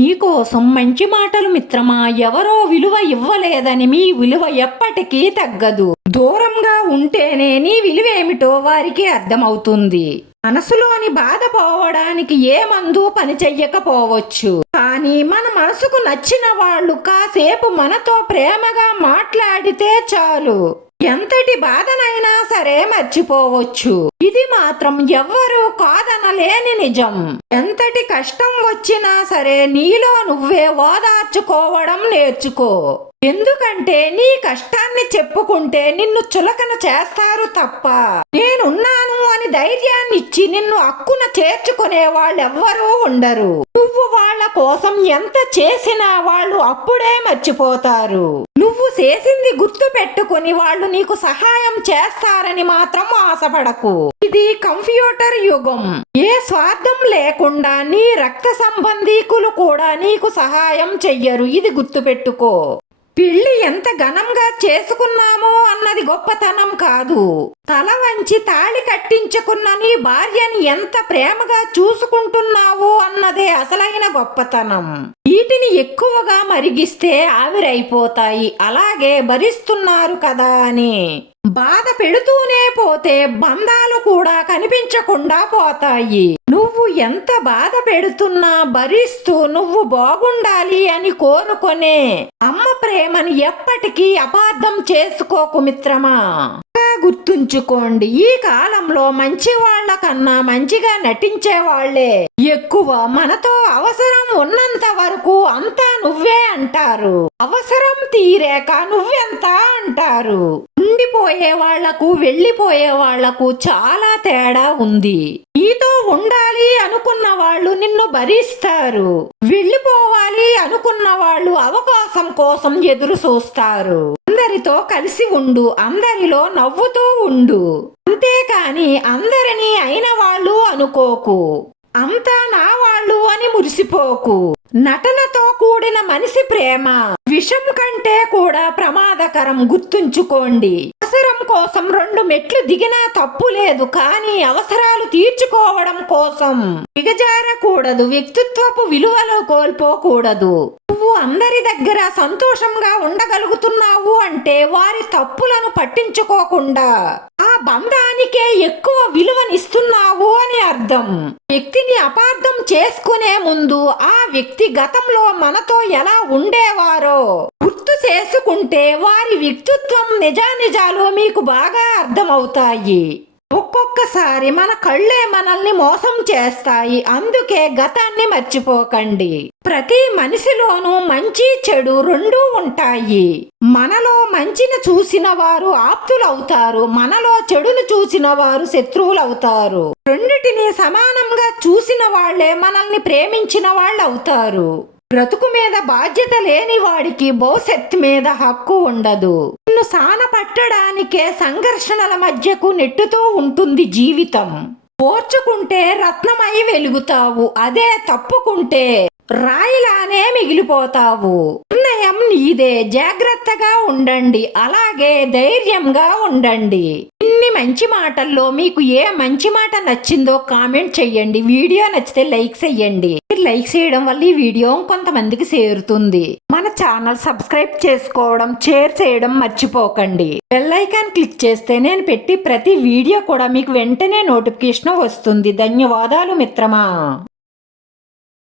నీకోసం మంచి మాటలు మిత్రమా ఎవరో విలువ ఇవ్వలేదని మీ విలువ ఎప్పటికీ తగ్గదు. దూరంగా ఉంటేనే నీ విలువేమిటో వారికి అర్థమవుతుంది. మనసులోని బాధ పోవడానికి ఏ మందు పని చెయ్యకపోవచ్చు. కానీ మన మనసుకు నచ్చిన వాళ్ళు కాసేపు మనతో ప్రేమగా మాట్లాడితే చాలు. ఎంతటి బాధనైనా సరే మర్చిపోవచ్చు. ఇది మాత్రం ఎవ్వరూ కాదనలేని నిజం. ఎంతటి కష్టం వచ్చినా సరే నీలో నువ్వే ఓదార్చుకోవడం నేర్చుకో. ఎందుకంటే నీ కష్టాన్ని చెప్పుకుంటే నిన్ను చులకన చేస్తారు తప్ప. నేనున్నాను అని ధైర్యాన్ని ఇచ్చి నిన్ను అక్కున చేర్చుకునే వాళ్ళెవ్వరూ ఉండరు. నువ్వు వాళ్ళ కోసం ఎంత చేసినా వాళ్ళు అప్పుడే మర్చిపోతారు. నువ్వు చేసింది గుర్తు పెట్టుకుని వాళ్ళు నీకు సహాయం చేస్తారని మాత్రం ఆశపడకు. ఇది కంప్యూటర్ యుగం. ఏ స్వార్థం లేకుండా నీ రక్త సంబంధీకులు కూడా నీకు సహాయం చెయ్యరు. ఇది గుర్తుపెట్టుకో. పెళ్ళి ఎంత ఘనంగా చేసుకున్నామో అన్నది గొప్పతనం కాదు. తల వంచి తాళి కట్టించుకున్న నీ భార్యని ఎంత ప్రేమగా చూసుకుంటున్నావు అన్నదే అసలైన గొప్పతనం. వీటిని ఎక్కువగా మరిగిస్తే ఆవిరైపోతాయి. అలాగే భరిస్తున్నారు కదా అని. బాధ పెడుతూనే పోతే బంధాలు కూడా కనిపించకుండా పోతాయి. నువ్వు ఎంత బాధ పెడుతున్నా భరిస్తూ నువ్వు బాగుండాలి అని కోరుకొనే అమ్మ ప్రేమను ఎప్పటికీ అపార్థం చేసుకోకు మిత్రమా? గుర్తుంచుకోండి ఈ కాలంలో మంచి వాళ్ళ కన్నా మంచిగా నటించే వాళ్ళే ఎక్కువ మనతో అవసరం ఉన్నంత వరకు అంతా నువ్వే అంటారు. అవసరం తీరాక నువ్వెంత అంటారు. ఉండిపోయే వాళ్ళకు వెళ్ళిపోయే వాళ్ళకు చాలా తేడా ఉంది. నీతో ఉండాలి అనుకున్న వాళ్ళు నిన్ను భరిస్తారు. వెళ్ళిపోవాలి అనుకున్న వాళ్ళు అవకాశం కోసం ఎదురు చూస్తారు. అందరితో కలిసి ఉండు అందరిలో నవ్వుతూ ఉండు. అంతేకాని అందరినీ అయిన వాళ్ళు అనుకోకు. అంతా నా వాళ్ళు అని మురిసిపోకు. నటనతో కూడిన మనిషి ప్రేమ. విషం కంటే కూడా ప్రమాదకరం గుర్తుంచుకోండి. అవసరం కోసం రెండు మెట్లు దిగినా తప్పు లేదు కానీ అవసరాలు తీర్చుకోవడం కోసం. దిగజారకూడదు వ్యక్తిత్వపు విలువలు కోల్పోకూడదు. నువ్వు అందరి దగ్గర సంతోషంగా ఉండగలుగుతున్నావు అంటే వారి తప్పులను పట్టించుకోకుండా. బంధానికే ఎక్కువ విలువనిస్తున్నావు అని అర్థం. వ్యక్తిని అపార్థం చేసుకునే ముందు ఆ వ్యక్తి గతంలో మనతో ఎలా ఉండేవారో గుర్తు చేసుకుంటే వారి వ్యక్తిత్వం నిజానిజాలు మీకు బాగా అర్థమవుతాయి. ఒక్కొక్కసారి మన కళ్ళే మనల్ని మోసం చేస్తాయి. అందుకే గతాన్ని మర్చిపోకండి. ప్రతి మనిషిలోనూ మంచి చెడు రెండూ ఉంటాయి. మనలో మంచిని చూసిన వారు ఆప్తులవుతారు. మనలో చెడును చూసిన వారు శత్రువులవుతారు. రెండిటిని సమానంగా చూసిన వాళ్ళే మనల్ని ప్రేమించిన వాళ్ళు అవుతారు బ్రతుకు మీద బాధ్యత లేని వాడికి భవిష్యత్తు మీద హక్కు ఉండదు. నిన్ను సాన పట్టడానికే సంఘర్షణల మధ్యకు నెట్టుతూ ఉంటుంది జీవితం. పోర్చుకుంటే రత్నమై వెలుగుతావు అదే తప్పుకుంటే రాయిలానే మిగిలిపోతావు. నిర్ణయం నీదే జాగ్రత్తగా ఉండండి అలాగే ధైర్యంగా ఉండండి. మంచి మాటల్లో మీకు ఏ మంచి మాట నచ్చిందో కామెంట్ చేయండి. వీడియో నచ్చితే లైక్ చేయండి. మీరు లైక్ చేయడం వల్ల ఈ వీడియో కొంతమందికి చేరుతుంది. మన ఛానల్ సబ్స్క్రైబ్ చేసుకోవడం షేర్ చేయడం మర్చిపోకండి. బెల్ ఐకాన్ క్లిక్ చేస్తే నేను పెట్టి ప్రతి వీడియో కూడా మీకు వెంటనే నోటిఫికేషన్ వస్తుంది. ధన్యవాదాలు మిత్రమా?